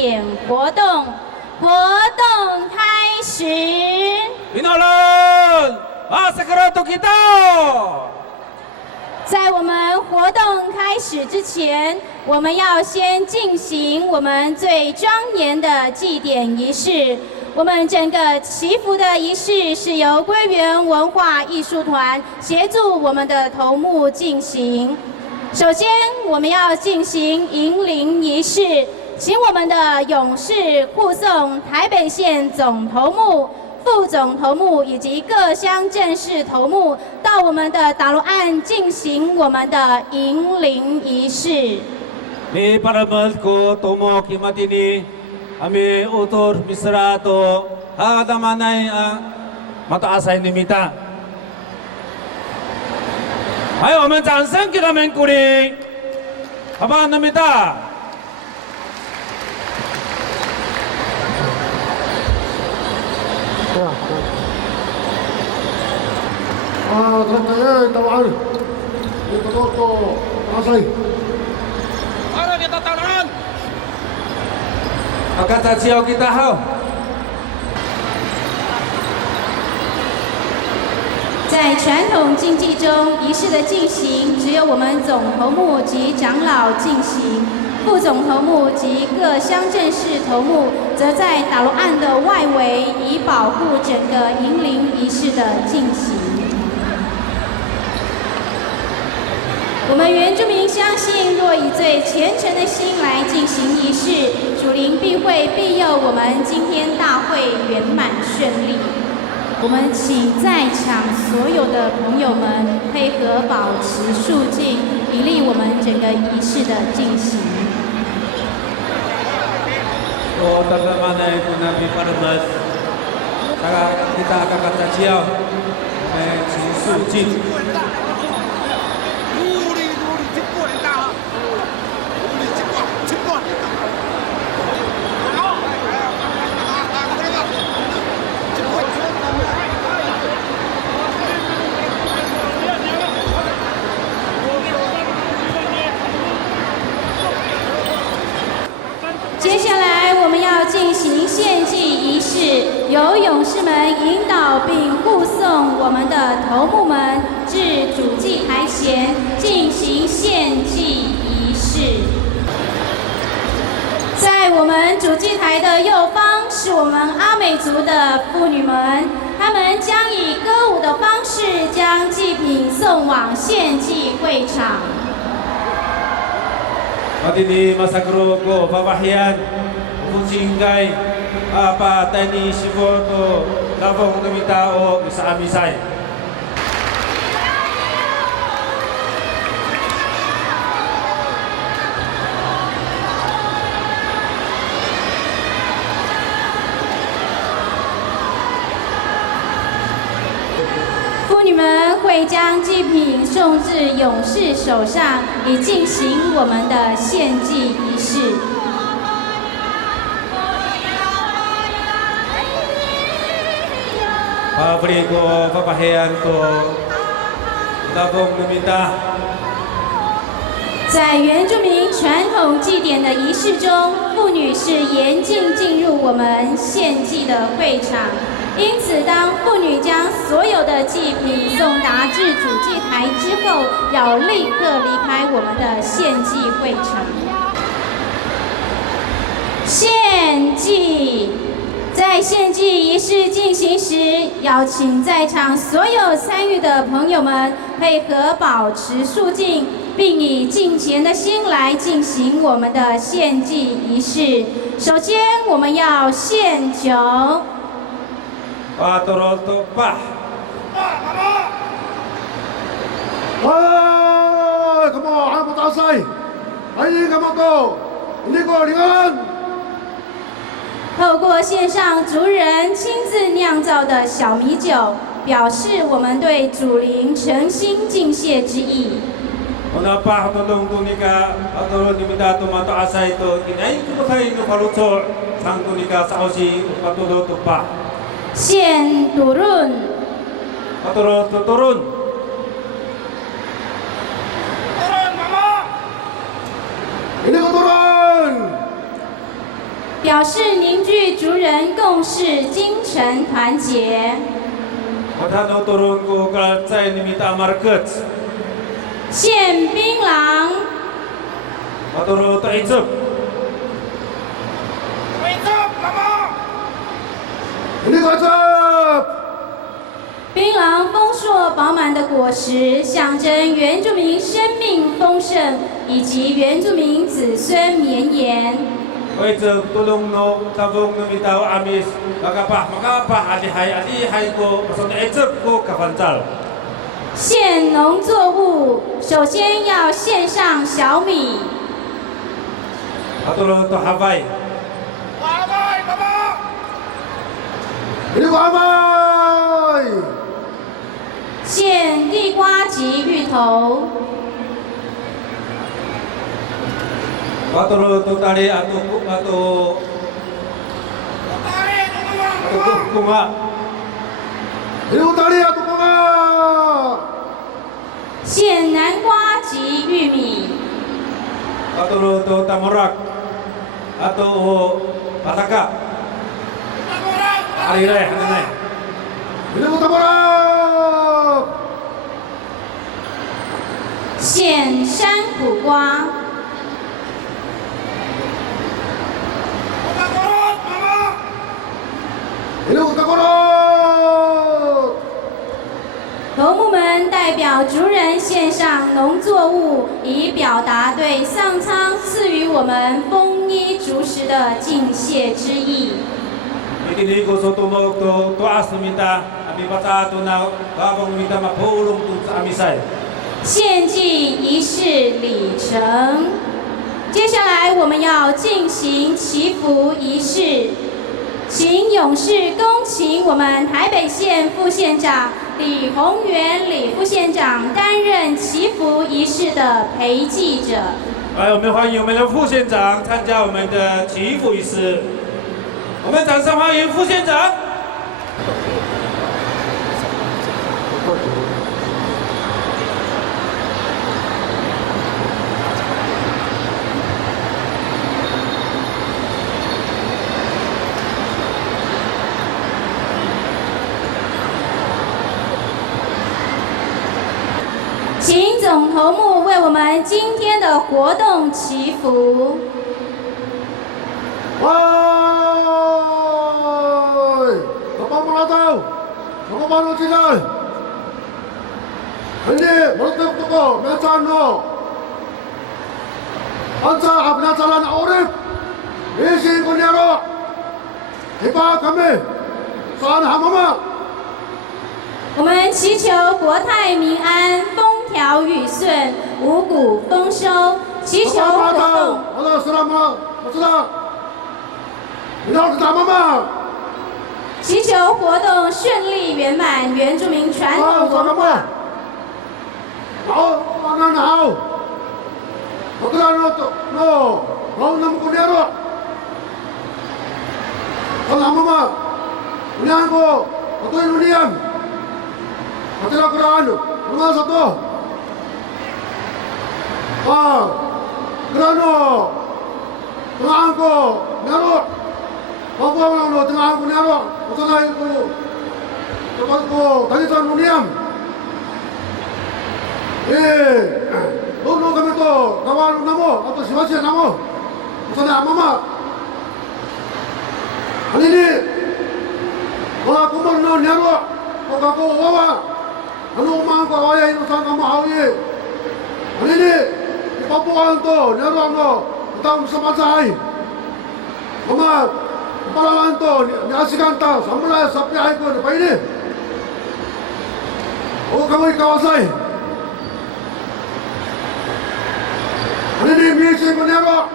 典活动，活动开始。在我们活动开始之前，我们要先进行我们最庄严的祭典仪式。我们整个祈福的仪式是由归元文化艺术团协助我们的头目进行。首先，我们要进行迎灵仪式，请我们的勇士护送台北县总头目、副总头目以及各乡镇市头目到我们的打锣岸进行我们的迎灵仪式。Kami utur misra to hadamanay mataasay nimita. 还有我们掌声给他们鼓励，好不好？nimita。Saya tawar. Itu to asai. Ada kita tawaran. Akan sajiau kita hau。在传统竞技中，仪式的进行只有我们总头目及长老进行，副总头目及各乡镇市头目则在打锣岸的外围，以保护整个迎灵仪式的进行。我们原住民相信，若以最虔诚的心来进行仪式，主灵必会庇佑我们今天大会圆满顺利。我们请在场所有的朋友们配合保持肃静，以利我们整个仪式的进行。kita akan sajiau，请肃静。接下来我们要进行献祭仪式，由勇士们引导并护送我们的头目们至主祭台前进行献祭仪式。在我们主祭台的右方是我们阿美族的妇女们，她们将以歌舞的方式将祭品送往献祭会场。Matini masagro ko papahian kucingkai apa tani siboto labong tumitao isa amisay.妇女们会将祭品送至勇士手上，以进行我们的献祭仪式。Pabri ko papahian ko labong tumita。在原住民传统祭典的仪式中，妇女是严禁进入我们献祭的会场。因此，当妇女将所有的祭品送达至主祭台之后，要立刻离开我们的献祭会场。献祭，在献祭仪式进行时，邀请在场所有参与的朋友们配合保持肃静，并以敬虔的心来进行我们的献祭仪式。首先，我们要献酒。Patorol to pa. Kamu apa tak asai? Ini kamu tu, ini kau dengan. 透过线上族人亲自酿造的小米酒，表示我们对祖灵诚心敬谢之意。Una pa tulong tunika atau diminta tumato asay to kinai ko tayo no paluto sang tunika sa osi patulo to pa. 献杜润， Turun. Turun, mama. 表示凝聚族人共事、精神团结。Matano turun ko kalsay ni Mita Markets. 献槟榔， Maturo ta itsep. 你个这，槟榔丰硕饱满的果实，象征原住民生命丰盛以及原住民子孙绵延。 Itsep tulong no tabong no Mita Amis. Makapah adi-hai ko pasal itsep ko kafancal. 献农作物，首先要献上小米。 Maturo to Hawaii. 你个阿妹，献地瓜及芋头。 Maturo to tali atau kunga. 你个大力啊，都啊，献南瓜及玉米。 Maturo to tamurak atau pataka. Hari ini. 你个大巴，献山苦瓜。 你个大巴，头目们代表族人献上农作物，以表达对上苍赐予我们丰衣足食的敬谢之意。 Ikini ko sa tunog to tuas minta abi bata to na babong minta mapulong to sa amisay. 献祭仪式礼成，接下来我们要进行祈福仪式，请勇士恭请我们台北县副县长李宏源李副县长担任祈福仪式的陪祭者。来，我们欢迎我们的副县长参加我们的祈福仪式。我们掌声欢迎副县长。请总头目为我们今天的活动祈福。 喂，kapag mga tao, mga baro sila. Hindi, malutok ko, mesan no. Ansa, abinasalan na orip. Isin ko niya ro. Iba kami, saan hamama. 我们祈求国泰民安、风调雨顺、五谷丰收，祈求 Kapag 活 mga tao, 动 wala sila mga, masala. Hindi kita mama. 祈求活动顺利圆满，原住民传统文化。 Ako, ano na ako? Pagkala to, no, naman ko niya ro. Kalau mama, unihan ko, ato'y unihan. Matila Quran, mga satu. Kerana, tengah ko, niya ro. Apa orang lo tengah ko niya ro. Masalah ko, tempat ko, tangisan unihan. Dulu kami tu kawan namo atau siapa namo, misalnya mama. Hari ini, kalau aku mau nyaru, kalau aku wawa, kalau mau aku awalnya itu sangat mahal ye. Hari ini, di Papua itu nyaru ano, kita bersama saya. Mama, kepala itu diasihkan tahu, sampai sampai aku di ini. Oh kamu di kawasan. Ano ni misi ko niya ba?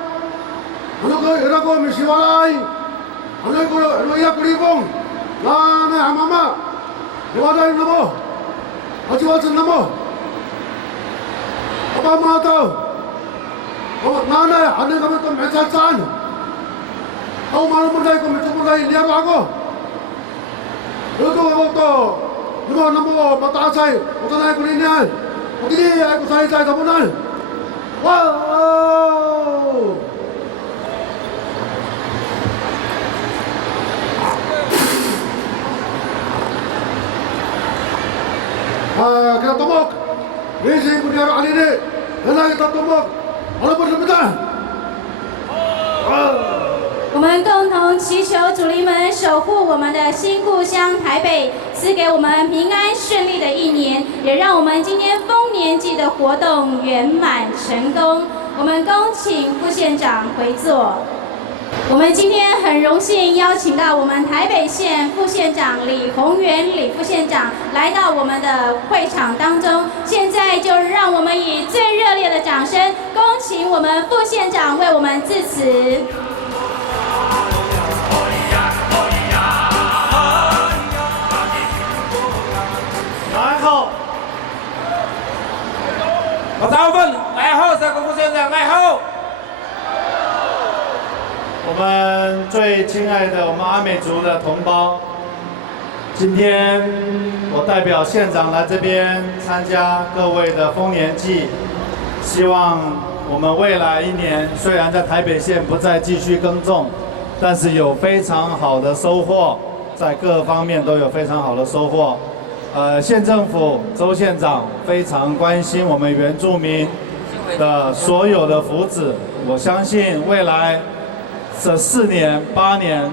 Ano ko ira ko misi walay? Ano ko ano iya kulibong? Na mama. Iwaday na mo. Ajiwasan na mo. Apa mga tao? Oh, nanay, ano kami ito mesasaan? Ako malumulay ko, mitulay, niya ba ako? Ito ako ito. Ano na mo, mataasay. Ito na ko ninyan. Pagkili, ay ko say-say sa munal. Wow! kita tomok. Racing punya orang ini. Hendak kita tomok. Walaupun sebentar. 我们共同祈求主灵们守护我们的新故乡台北，赐给我们平安顺利的一年，也让我们今天丰年祭的活动圆满成功。我们恭请副县长回座。我们今天很荣幸邀请到我们台北县副县长李宏源李副县长来到我们的会场当中。现在就让我们以最热烈的掌声，恭请我们副县长为我们致辞。来后，把大部分来后，三个副县长来后。我们最亲爱的我们阿美族的同胞，今天我代表县长来这边参加各位的丰年祭，希望我们未来一年虽然在台北县不再继续耕种，但是有非常好的收获，在各方面都有非常好的收获。县政府周县长非常关心我们原住民的所有的福祉，我相信未来这4年、8年，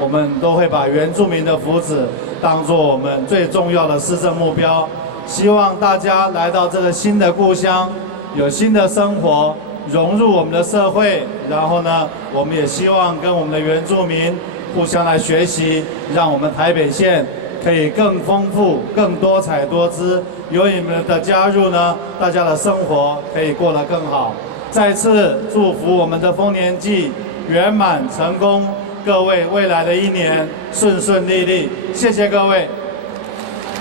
我们都会把原住民的福祉当作我们最重要的施政目标。希望大家来到这个新的故乡，有新的生活，融入我们的社会。然后呢，我们也希望跟我们的原住民互相来学习，让我们台北县可以更丰富、更多彩多姿。有你们的加入呢，大家的生活可以过得更好。再次祝福我们的丰年祭圆满成功，各位未来的一年顺顺利利，谢谢各位。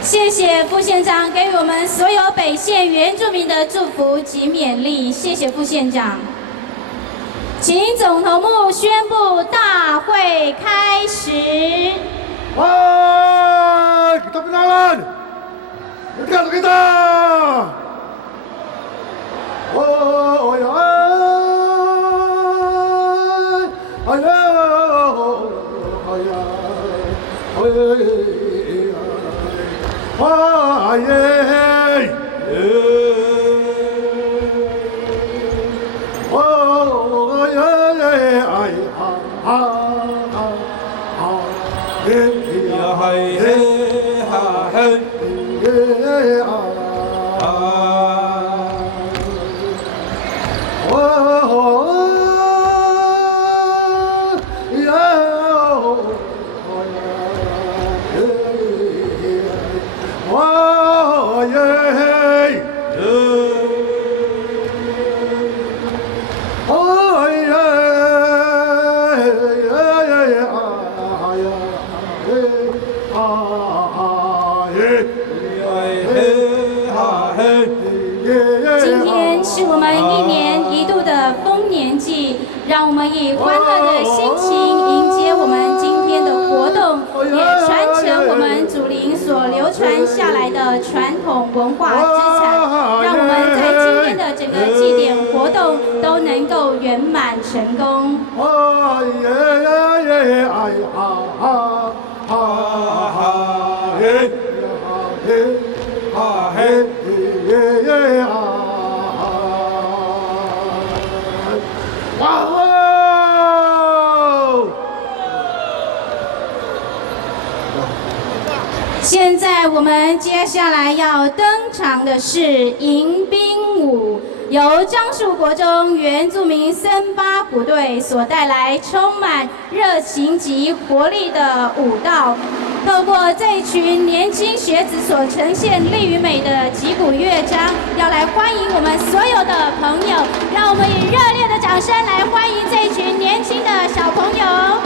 谢谢副县长给予我们所有北县原住民的祝福及勉励，谢谢副县长。请总头目宣布大会开始。Kita berjalan. Kita. Oh ya.今天是我们1年1度的丰年祭，让我们以欢乐的心情迎接我们今天的活动，也传承我们祖灵所流传下来的传统文化资产，让我们在今天的整个祭典活动都能够圆满成功。现在我们接下来要登场的是迎宾舞，由樟树国中原住民森巴鼓队所带来充满热情及活力的舞蹈。透过这群年轻学子所呈现力与美的击鼓乐章，要来欢迎我们所有的朋友，让我们以热烈的掌声来欢迎这群年轻的小朋友。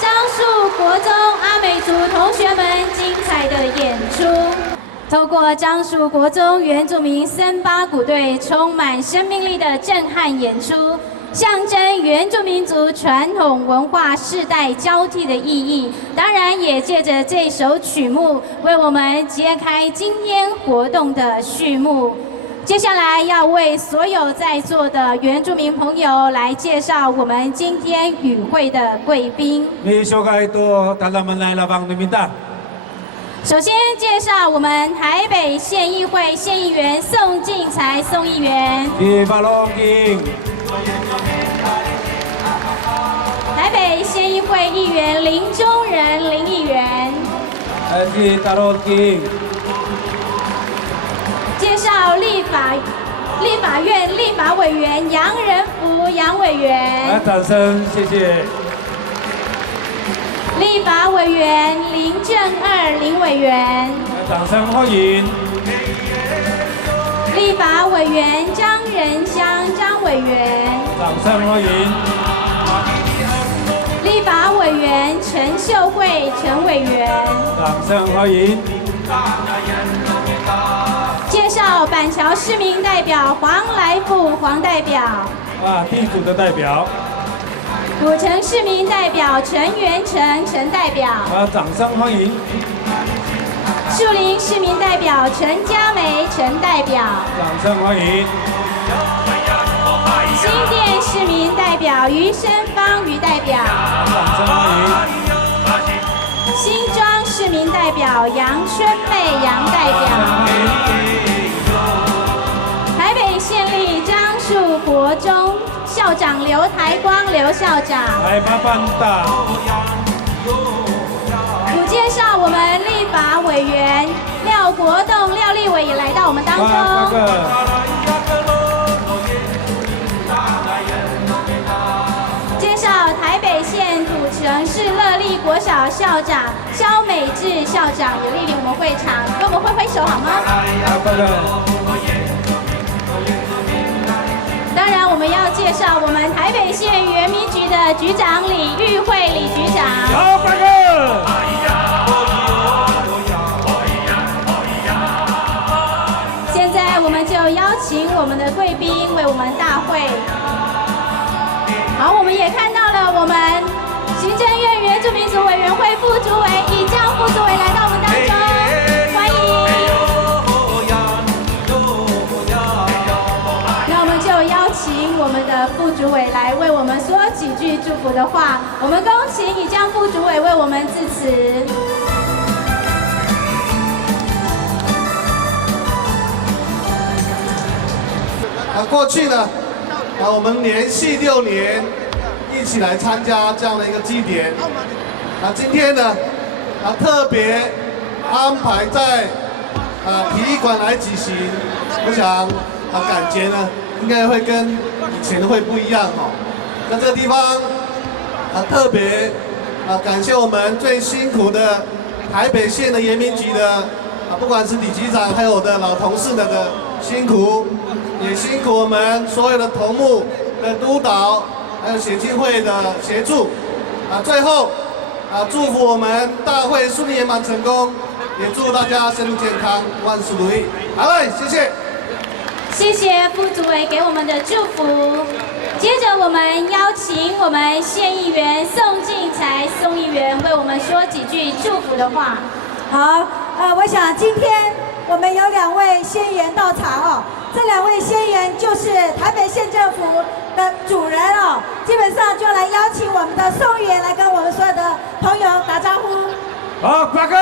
樟树国中阿美族同学们精彩的演出。透过樟树国中原住民森巴鼓队充满生命力的震撼演出，象征原住民族传统文化世代交替的意义。当然，也借着这首曲目，为我们揭开今天活动的序幕。接下来要为所有在座的原住民朋友来介绍我们今天与会的贵宾。首先介绍我们台北县议会县议员宋进才宋议员，台北县议会议员林中仁林议员，介绍立法院立法委员杨仁福杨委员，掌声谢谢。立法委员林正二林委员，掌声欢迎。立法委员张仁香张委员，掌声欢迎。立法委员陈秀慧陈委员，掌声欢迎。介绍板桥市民代表黄来富黄代表，地主的代表。古城市民代表陈元成陈代表，掌声欢迎。树林市民代表陈佳梅陈代表，掌声欢迎。新店市民代表于生芳于代表，掌声欢迎。新庄市民代表杨春妹杨代表，台北县立樟树国中校长刘台光刘校长，补介绍我们立法委员廖国栋廖立伟也来到我们当中。介绍台北县土城市乐利国小校长肖美智校长也莅临我们会场，跟我们挥挥手好吗？当然，我们要介绍我们台北县原民局的局长李玉慧李局长。好，八哥。现在我们就邀请我们的贵宾为我们大会。好，我们也看到了我们行政院原住民族委员会副主委以江副主委来到我们当中，欢迎。那我们就邀请我们的副主委来为我们说几句祝福的话。我们恭请以江副主委为我们致辞。过去呢，我们连续6年一起来参加这样的一个祭典。今天呢，特别安排在体育馆来举行。我想感觉呢，应该会跟以前的会不一样哦。在这个地方特别感谢我们最辛苦的台北县的原民局的不管是李局长还有我的老同事们的辛苦。也辛苦我们所有的头目的督导，还有协进会的协助。最后祝福我们大会顺利圆满成功，也祝大家身体健康，万事如意。好嘞，谢谢。谢谢副主委给我们的祝福。接着我们邀请我们县议员宋进才宋议员为我们说几句祝福的话。好，我想今天我们有2位县议员到场哦。这2位县议员就是台北县政府的主人哦，基本上就来邀请我们的宋议员来跟我们所有的朋友打招呼。好，八哥。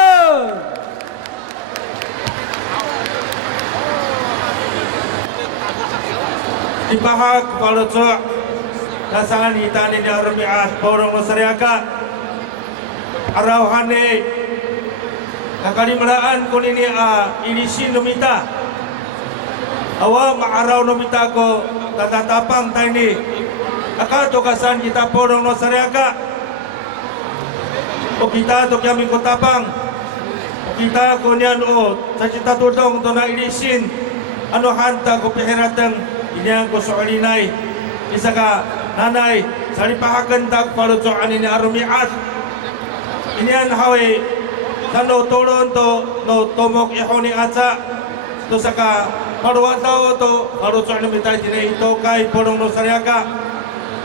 Ibahag kepala tua pasangan kita ni Armiat Borong Masyarakat Arauhane Nakali melaan ko nini inisin numita awa maaraw numita ko tatatapang tayo ni akatokasan kita Borong Masyarakat o kita to kami ko tapang o kita ko niyan o sa kita tutong to na inisin ano hanta ko pihiratang inyang ko soalinay isa ka nanay sa lipahagan tag palutuan ni Armiat 今年还会看到多伦多no tomok ihoni aja to saka parwa tao to haru tsuan mi tai tine ito kai polong no sariaga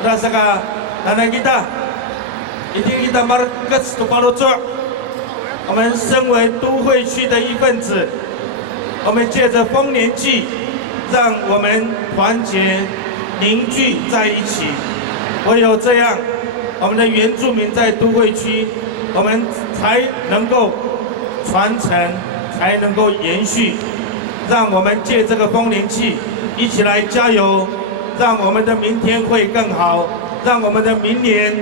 rasaka tanah kita一定 kita markets to paru tsuan 我们身为都会区的一份子，我们借着丰年祭，让我们团结凝聚在一起。唯有这样，我们的原住民在都会区，我们才能够传承，才能够延续。让我们借这个丰年祭，一起来加油，让我们的明天会更好，让我们的明年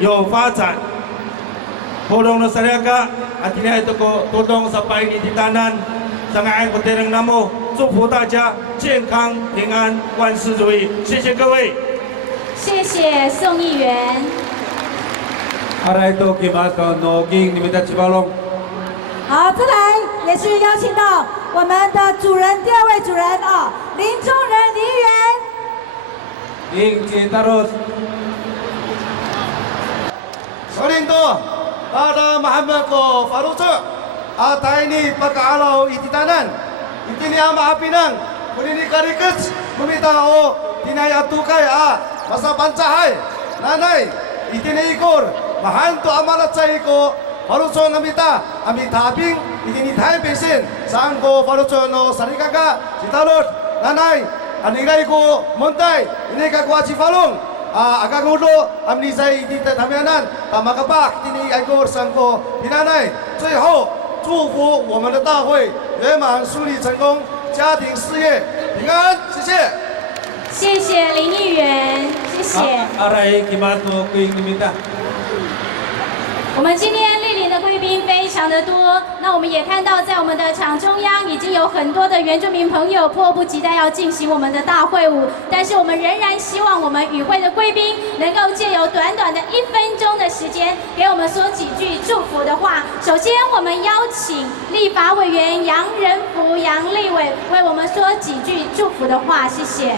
有发展。Polong na sariaga at ito ko tudong sa painitidanan sa ngayon ko din ng namo 祝福大家健康平安万事如意，谢谢各位。谢谢宋议员。Araito kimato noging nimita chibalong。好，再来也是邀请到我们的主人第二位主人啊，林中仁林议员。Ing Citarus。Salinto, ada Muhammad ko Faruco, atay ni pagkaalaw ititanan. Itini ang maapinan, kunini karikas, kumitao, tinayatukay masa pancahay. Nanay, itini ikor, mahanto amalat sa iko, Faruco namita, amitaping, itini tayo pesin, saan ko Faruco no sarikaga, sitalot, nanay, anigay ko montay, inikagwa si Falong. Agang ulo, amnisay dito tamianan, makapak, tini aikor sangko, pinanay, 最后祝福我们的大会圆满顺利成功，家庭事业平安，谢谢。谢谢林议员，谢谢。Aray kimato kuing nimita。我们今天莅临的贵宾非常的多，那我们也看到在我们的场中央已经有很多的原住民朋友迫不及待要进行我们的大会舞，但是我们仍然希望我们与会的贵宾能够借由短短的1分钟的时间，给我们说几句祝福的话。首先，我们邀请立法委员杨仁福杨立委为我们说几句祝福的话，谢谢。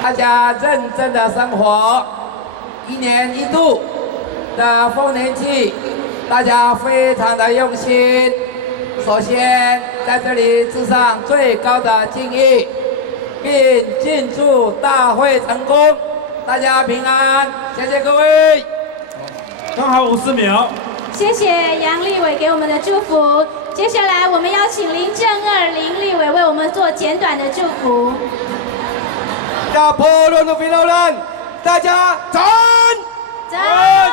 大家认真的生活，1年1度的丰年祭，大家非常的用心。首先在这里致上最高的敬意，并敬祝大会成功，大家平安，谢谢各位。刚好50秒。谢谢杨立委给我们的祝福。接下来我们邀请林正二林立委为我们做简短的祝福。大波论的菲劳人，大家早安！早安！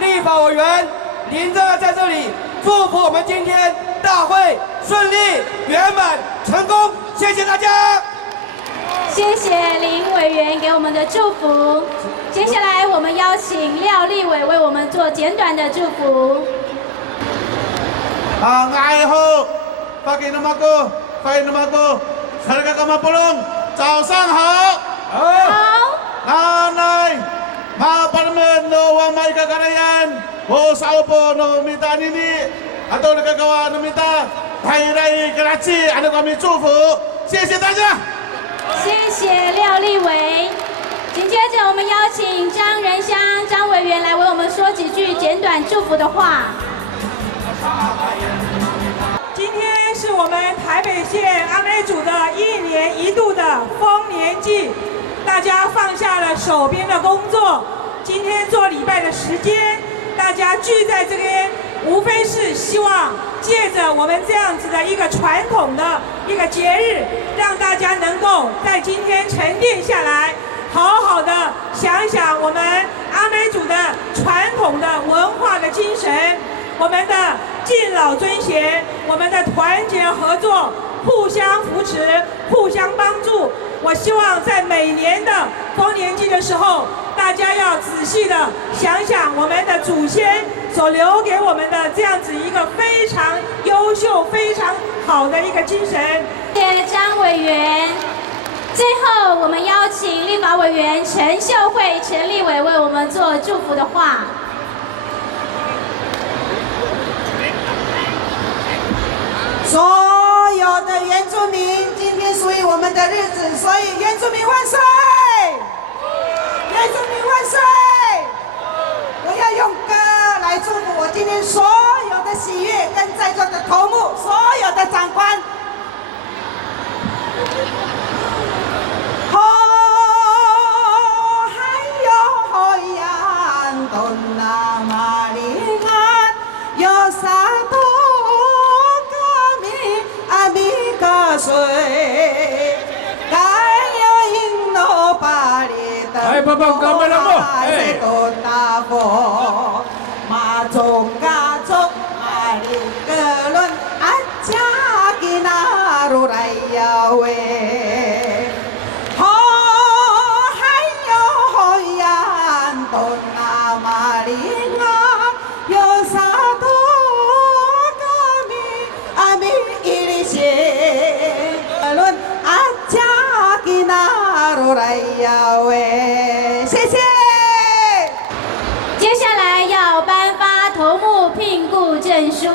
立法委员林正二在这里祝福我们今天大会顺利圆满成功，谢谢大家。谢谢林委员给我们的祝福。接下来我们邀请廖立委为我们做简短的祝福。爱好，pagi namaku, pagi namaku, sarga kamapulong, 早上好。好。Nanay, maparmen no wang may kakarayan, o sao po no mita nini, atau nakagawa no mita, Thairay Karachi, ano kami 祝福，谢谢大家。谢谢廖立委。紧接着，我们邀请张仁香张委员来为我们说几句简短祝福的话。今天是我们台北县阿美族的1年1度的丰年祭，大家放下了手边的工作，今天做礼拜的时间，大家聚在这边，无非是希望借着我们这样子的一个传统的一个节日，让大家能够在今天沉淀下来，好好的想想我们阿美族的传统的文化的精神，我们的敬老尊贤，我们的团结合作，互相扶持，互相帮助。我希望在每年的丰年祭的时候，大家要仔细的想想我们的祖先所留给我们的这样子一个非常优秀、非常好的一个精神。谢谢张委员。最后，我们邀请立法委员陈秀慧陈立委为我们做祝福的话。所有的原住民，今天属于我们的日子，所以原住民万岁！原住民万岁！我要用歌来祝福我今天爸爸干嘛了不？哎。大佛，马中家中，马里格伦，阿加吉那鲁来呀喂，好还有好呀，都那马里啊，有啥多个米阿米伊里些，伦阿加吉那鲁来呀喂，谢谢。接下来要颁发头目聘雇证书，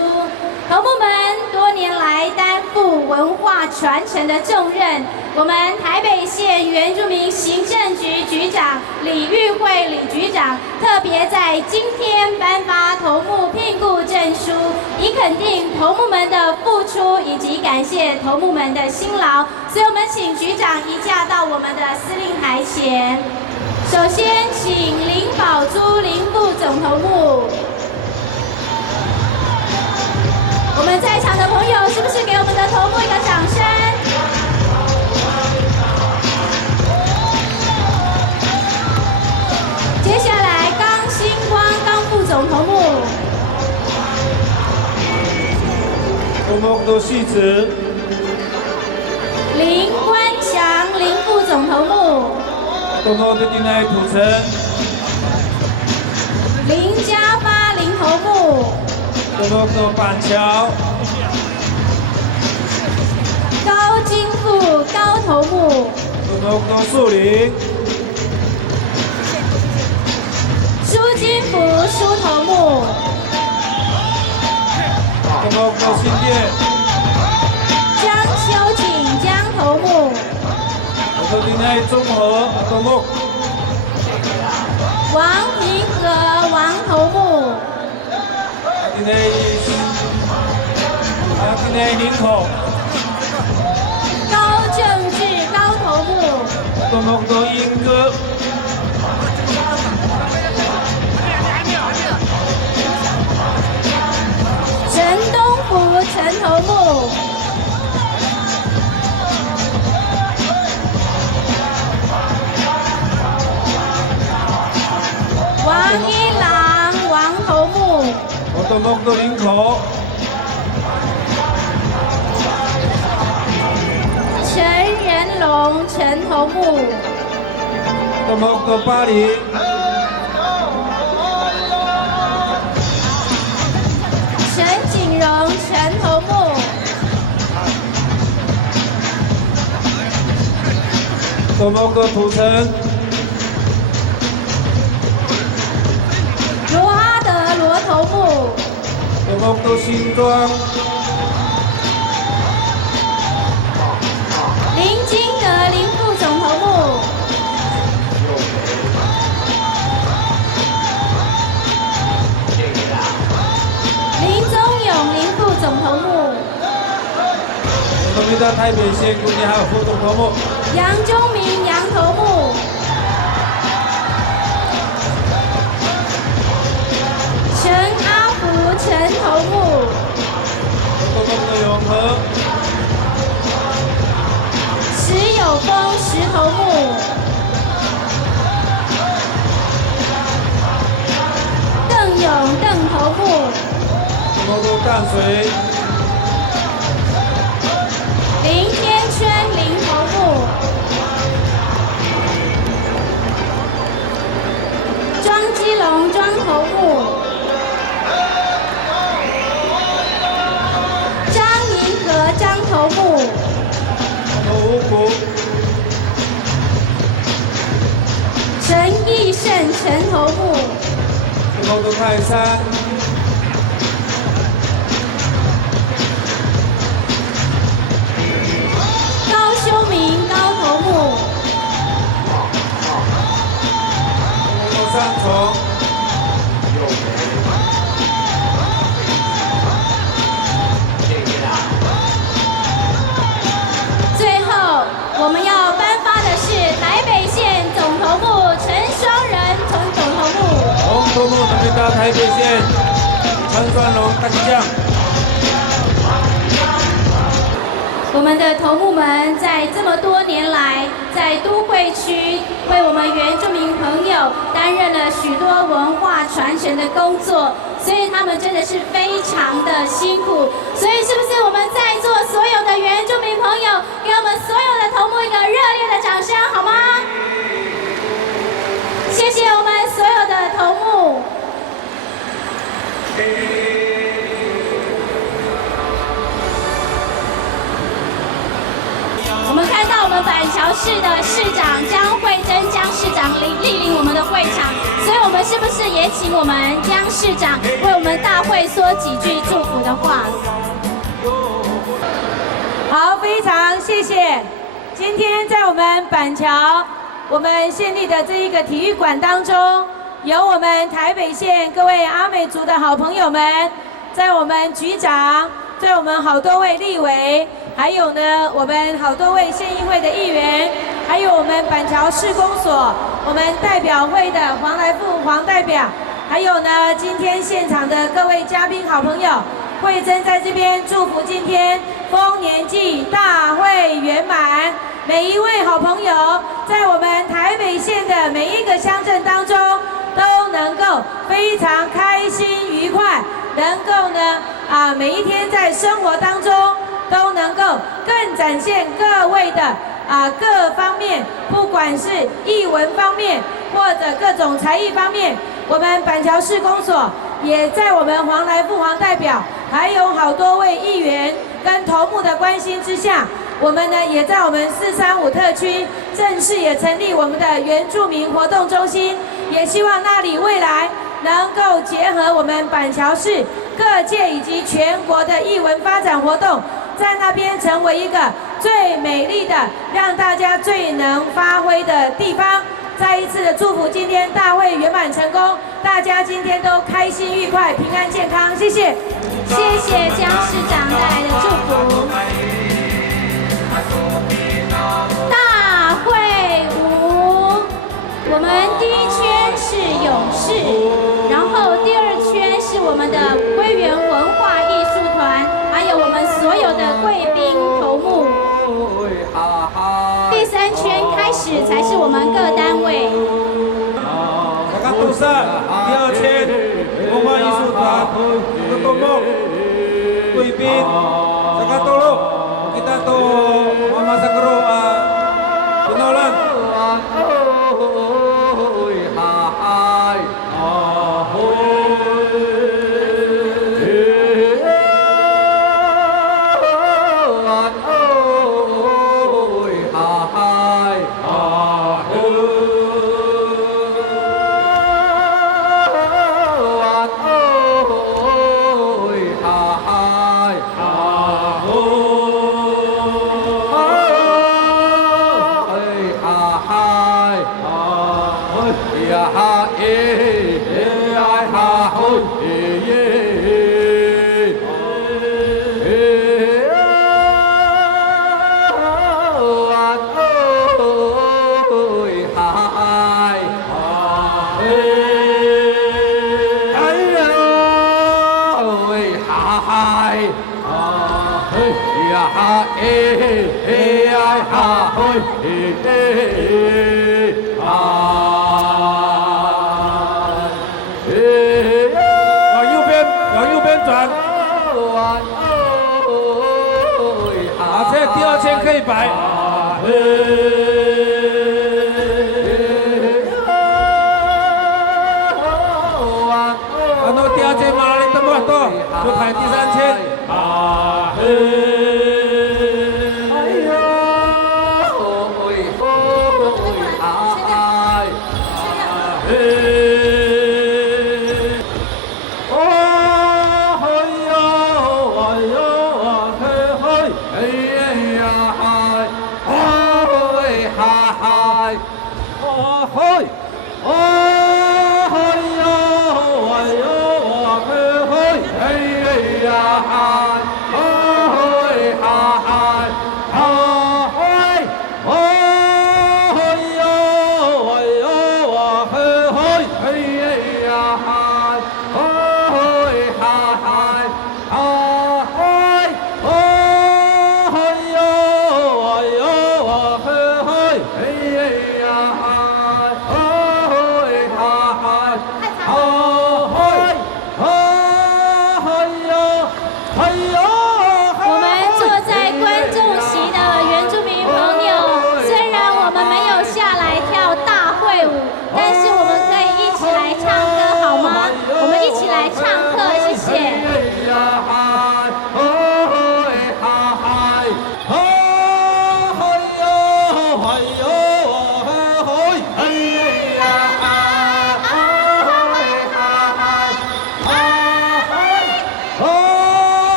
头目们多年来担负文化传承的重任。我们台北县原住民行政局局长李玉慧李局长特别在今天颁发头目聘雇证书，以肯定头目们的付出以及感谢头目们的辛劳。所以我们请局长移驾到我们的司令台前。首先，请林宝珠林副总头目。我们在场的朋友，是不是给我们的头目一个掌声？接下来，刚星光刚副总头目。头目的戏子。林关强林副总头目。头目的进来土城。林家发林头目。头目的板桥。高金富高头目。头目的树林。苏金福苏头目。头目的新店。江秋瑾江头目。头进来综合头目。王平和王头目。进来林口。高正志高头目。头目的英哥。陈东福陈头目。王一郎王头目。头目的林口。陈仁龙陈头目。头目的巴黎。陈景荣陈头目。头目的土城。罗阿德罗头目。头目的新庄。林金德林副总头目。林宗勇林副总头目。我们的台北县估计还有副总头目。杨忠明杨头目。陈阿福陈头目。头目的永和。石有峰石头目。邓勇邓头目。头目的淡水。林天圈林头目。庄基龙庄头目。张银河张头目。五股。陈义胜陈头目。头目的泰山。高修明高头目。头目的三重。最后，我们要颁发的是台北县总头目陈双仁总头目。总头目准备到台北县陈双荣大将。我我们的头目们在这么多年来，在都会区为我们原住民朋友担任了许多文化传承的工作，所以他们真的是非常的辛苦。所以是不是我们在座所有的原住民朋友，给我们所有的头目一个热烈的掌声，好吗？谢谢我们所有的头目。我们看到我们板桥市的市长江惠珍江市长莅临我们的会场，所以我们是不是也请我们江市长为我们大会说几句祝福的话？好，非常谢谢。今天在我们板桥我们县立的这一个体育馆当中，有我们台北县各位阿美族的好朋友们，在我们局长，在我们好多位立委，还有呢我们好多位县议会的议员，还有我们板桥市公所我们代表会的黄来富黄代表，还有呢今天现场的各位嘉宾好朋友，惠珍在这边祝福今天丰年祭大会圆满。每一位好朋友，在我们台北县的每一个乡镇当中，都能够非常开心愉快，能够呢每一天在生活当中都能够更展现各位的各方面，不管是艺文方面或者各种才艺方面，我们板桥市公所也在我们黄来富黄代表，还有好多位议员跟头目的关心之下，我们呢也在我们435特区正式也成立我们的原住民活动中心，也希望那里未来能够结合我们板桥市各界以及全国的艺文发展活动，在那边成为一个最美丽的，让大家最能发挥的地方。再一次的祝福今天大会圆满成功，大家今天都开心愉快、平安健康，谢谢。谢谢江市长带来的祝福。大会舞，我们第一圈是勇士，然后第二圈是我们的龟园文化艺术团，还有我们所有的贵宾头目。第3圈开始才是我们各单位。第2圈文化艺术团的头目、贵宾，saya tolong kita tuh memasak penolak.往右边转。好，这第2圈可以摆。那第2圈马上的多多，就排第3圈。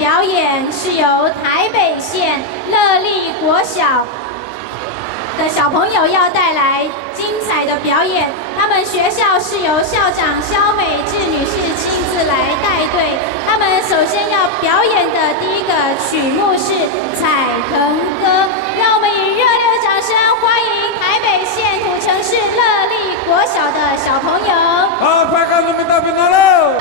表演是由台北县乐利国小的小朋友要带来精彩的表演。他们学校是由校长肖美智女士亲自来带队。他们首先要表演的第一个曲目是《彩藤歌》，让我们以热烈的掌声欢迎台北县土城市乐利国小的小朋友。好，快看我们大屏幕喽！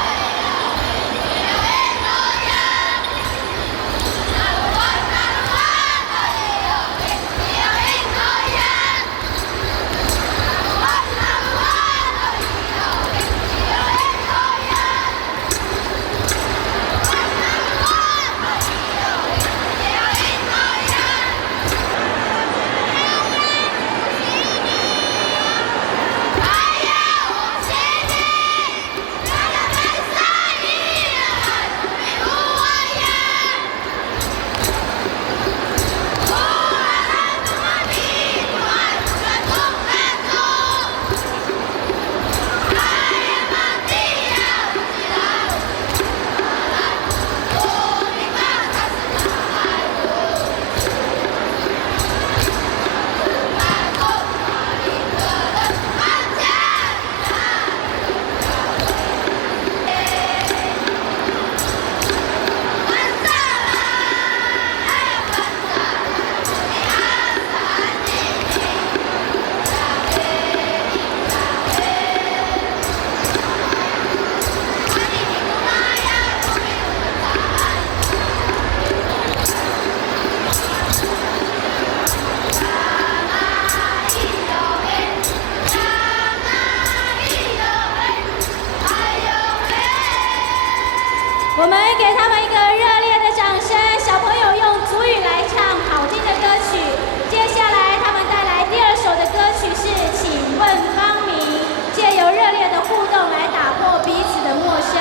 我们给他们一个热烈的掌声。小朋友用族语来唱好听的歌曲。接下来他们带来第二首的歌曲是《请问芳名》，借由热烈的互动来打破彼此的陌生。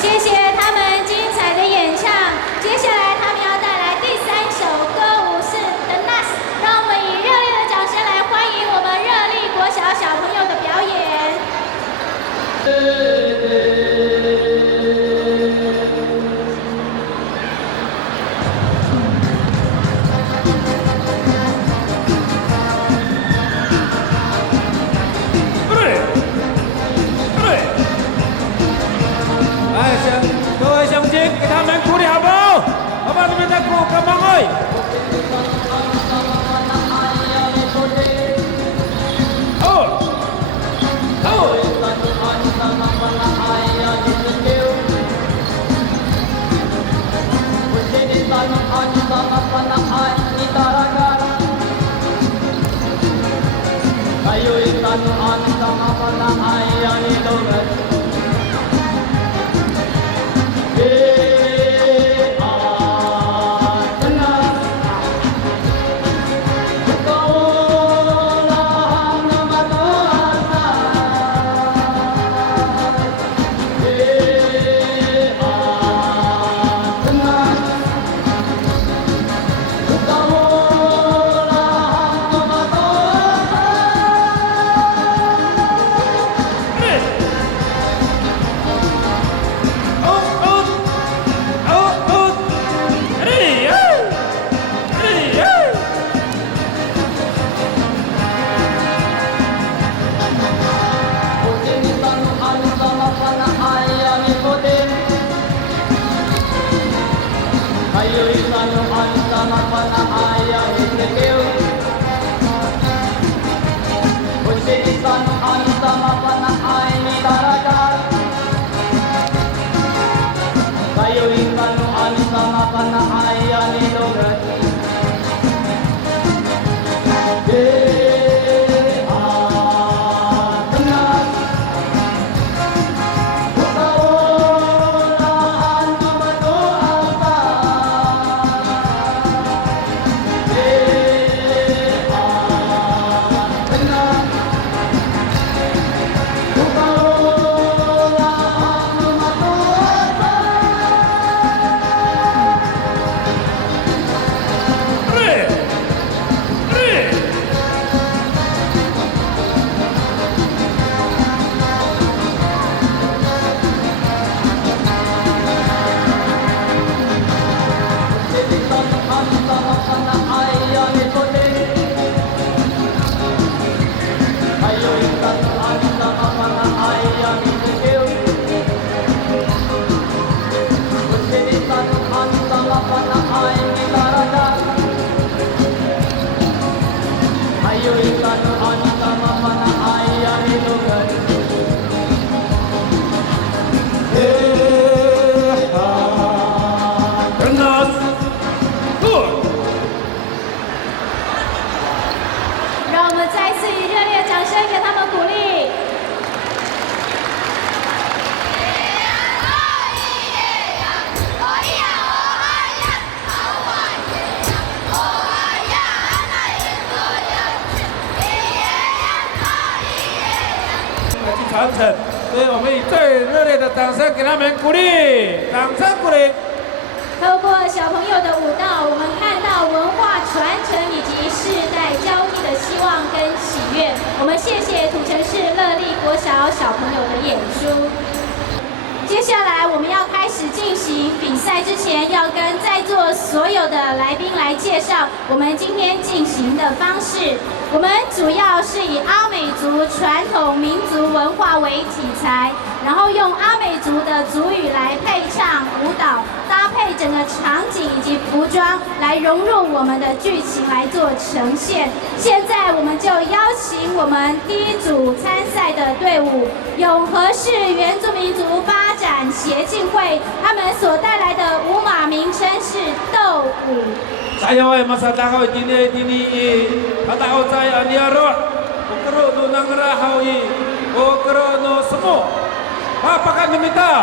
谢谢他们精彩的演唱。接下来他们要带来第三首歌舞是《The Nas》，让我们以热烈的掌声来欢迎我们热力国小小朋友的表演。 各位乡亲，给他们鼓励好不好？好不好？你们在鼓，干嘛喂？哦，传承。所以我们以最热烈的掌声给他们鼓励，掌声鼓励。透过小朋友的舞蹈，我们看到文化传承以及世代交替的希望跟喜悦。我们谢谢土城市乐利国小小朋友的演出。接下来我们要开始进行比赛之前，要跟在座所有的来宾来介绍我们今天进行的方式。我们主要是以阿美族传统民族文化为题材，然后用阿美族的族语来配唱舞蹈，搭配整个场景以及服装来融入我们的剧情来做呈现。现在我们就邀请我们第一组参赛的队伍永和市原住民族发展协进会，他们所带来的舞马名称是斗舞。Saya masa tahu dini kata kau saya dia roh, ukro tu nangra hawi, ukro no semua, apa kan diminta?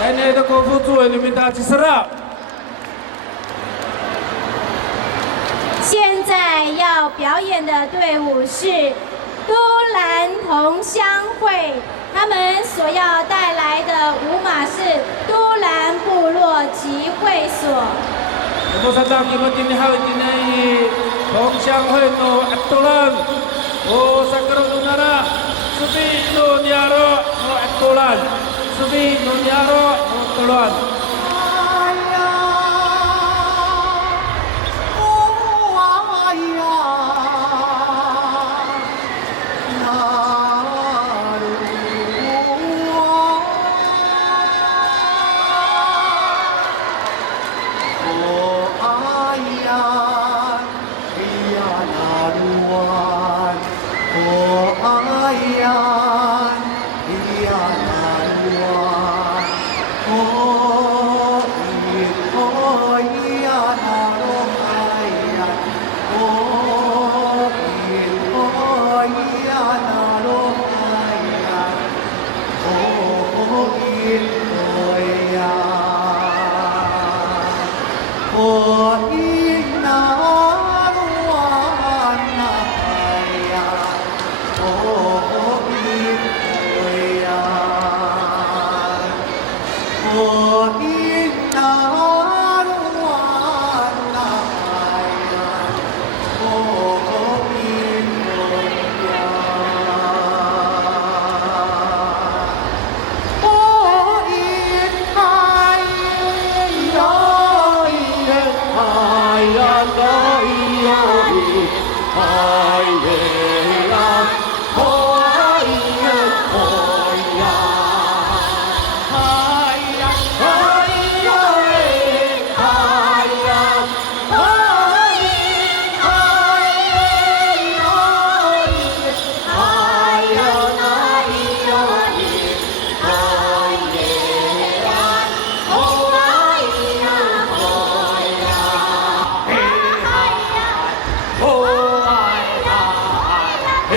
在内的功夫诸位，你们大起来！现在要表演的队伍是都兰同乡会，他们所要带来的舞马是都兰部落集会所。我们大家今天好，今天同乡会no aturan，哦，sekarang nara，subi no nyaro no aturan，subi no nyaro no aturan。嘿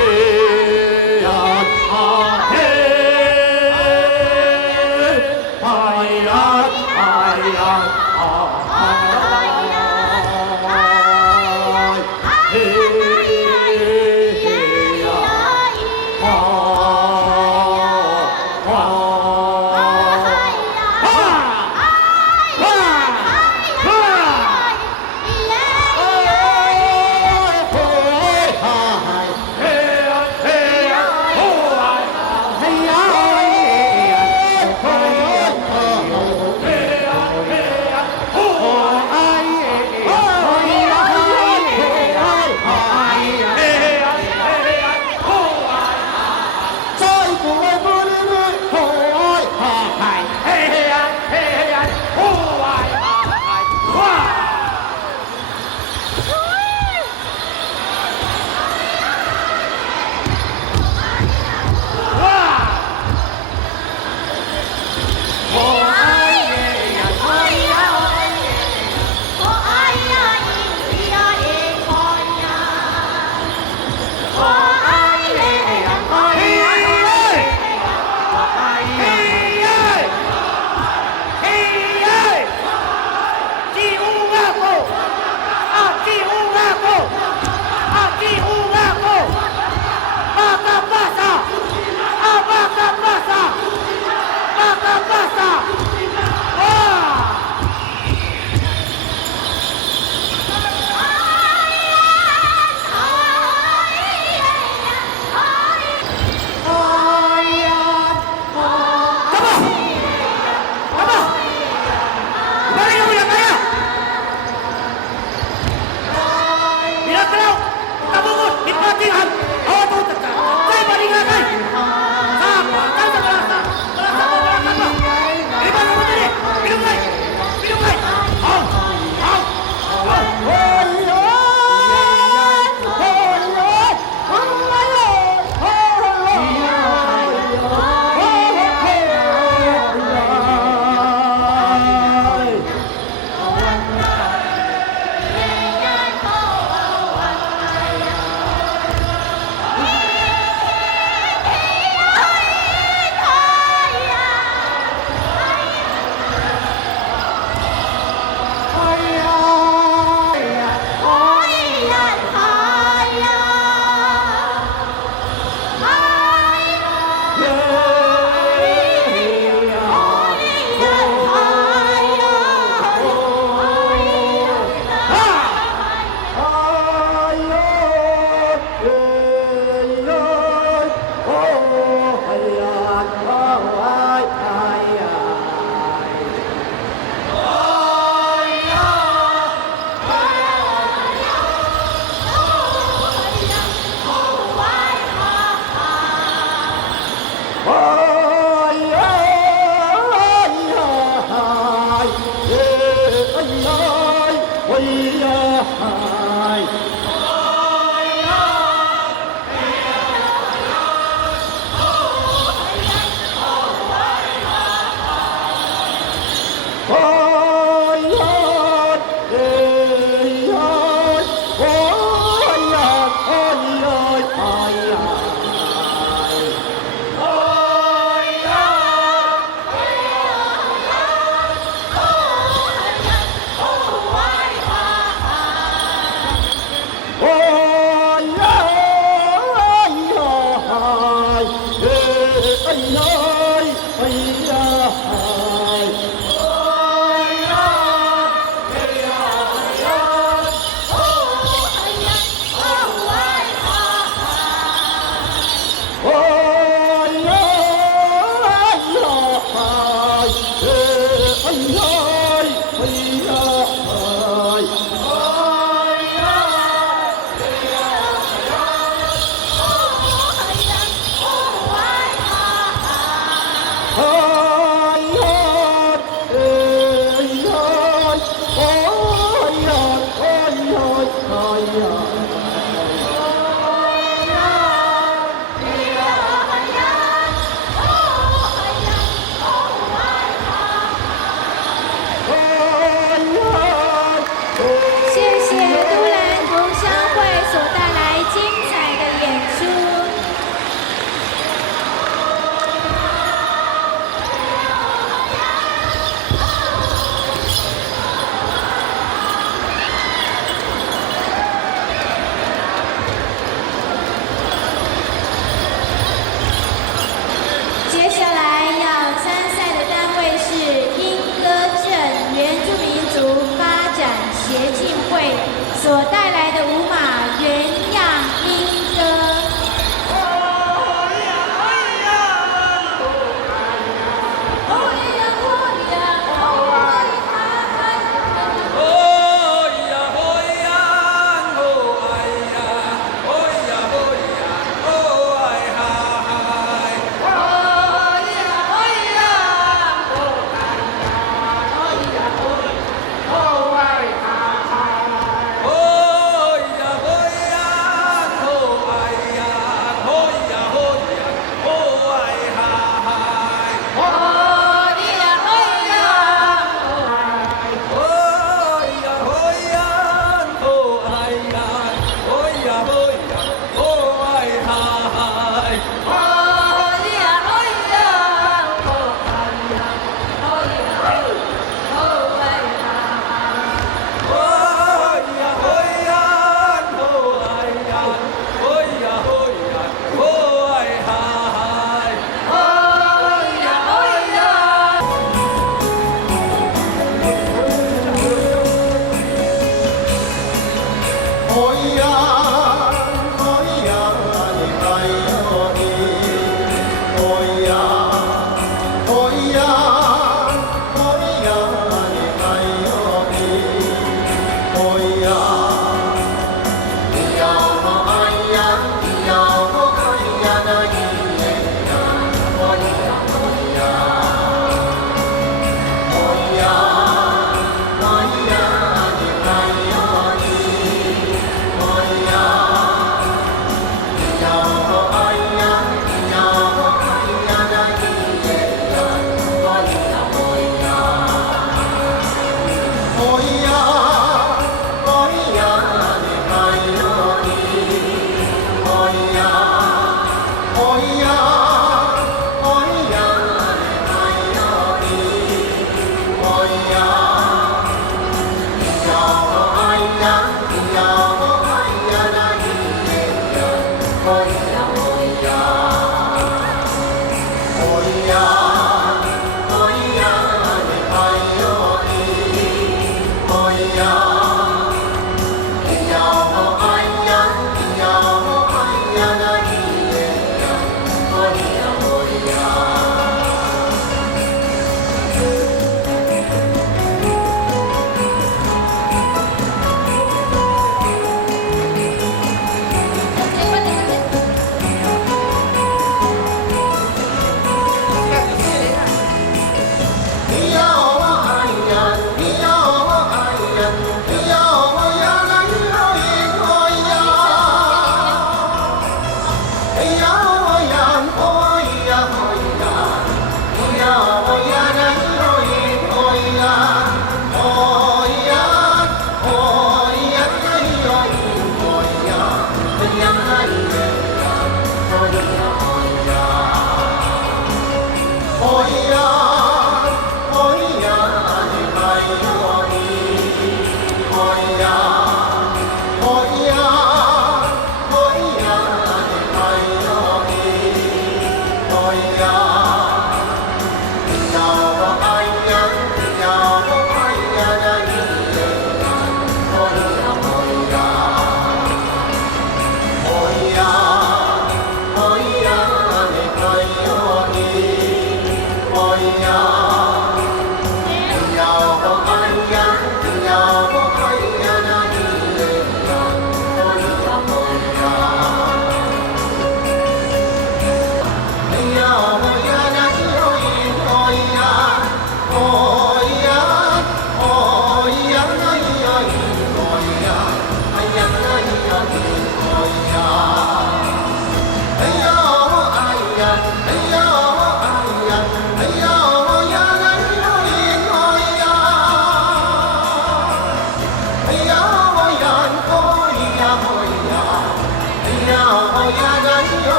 好，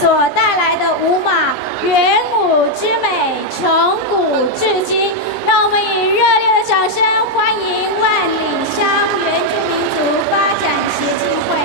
所带来的舞马元舞之美，从古至今。让我们以热烈的掌声欢迎万里乡原住民族发展协进会。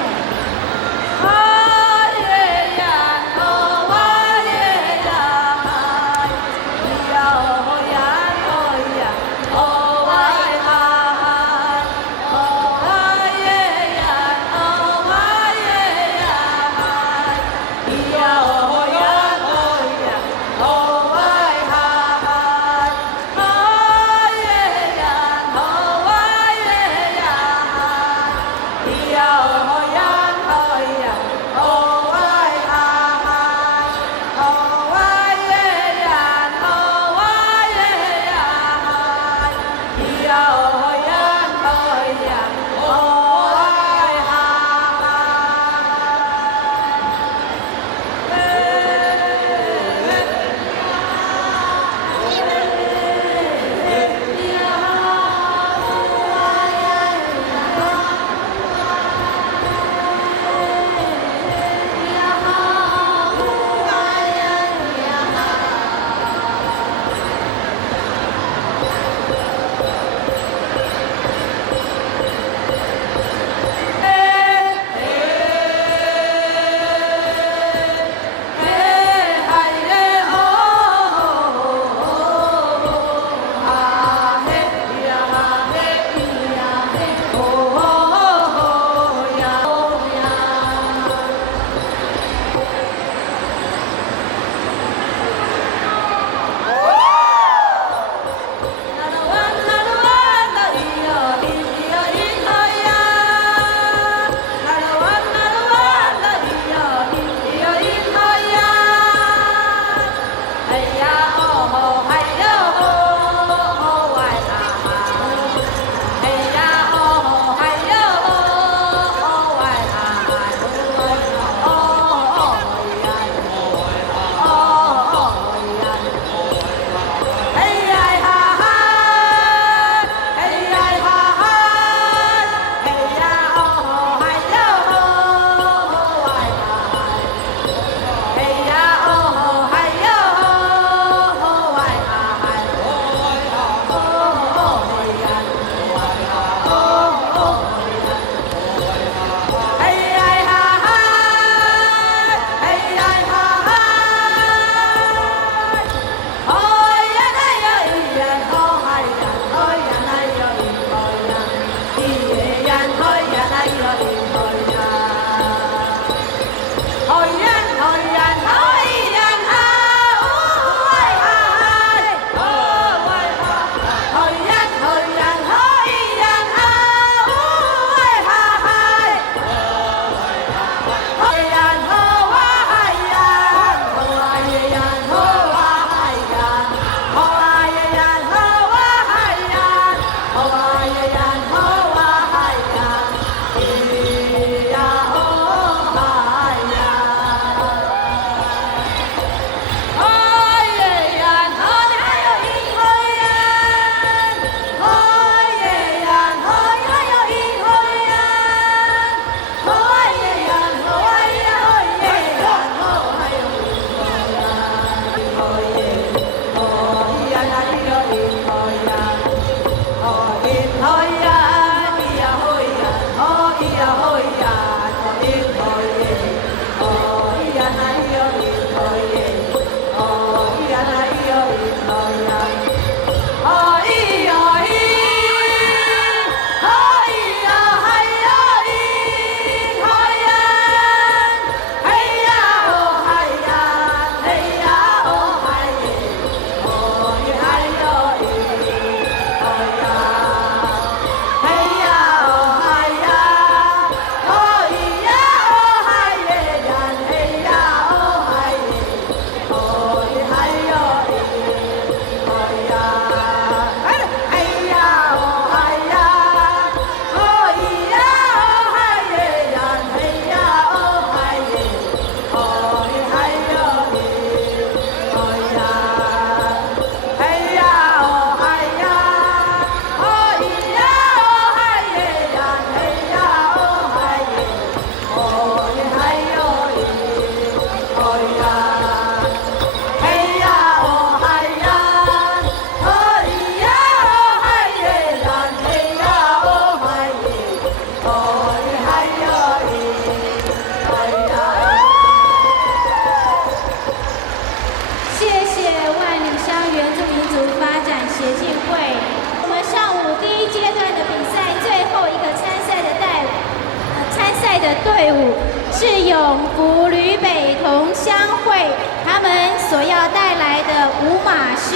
的队伍是永福旅北同乡会，他们所要带来的舞马是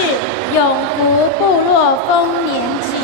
永福部落丰年祭。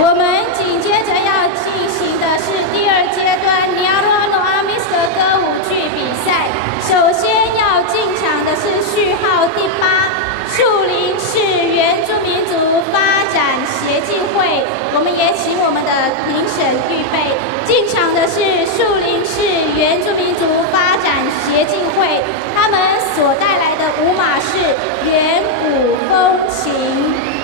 我是树林市原住民族发展协进会，他们所带来的舞马是远古风情。哎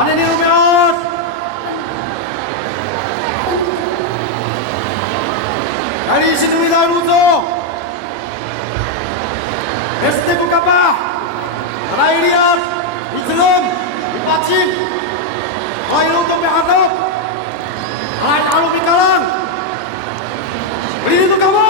Anini Rumias. Dari Sinuida Luzo. Este Bukapa. Railiat. Islam. Ipacin. Rail untuk Pihadap. Rail Alu Bikalan. Beri itu kamu.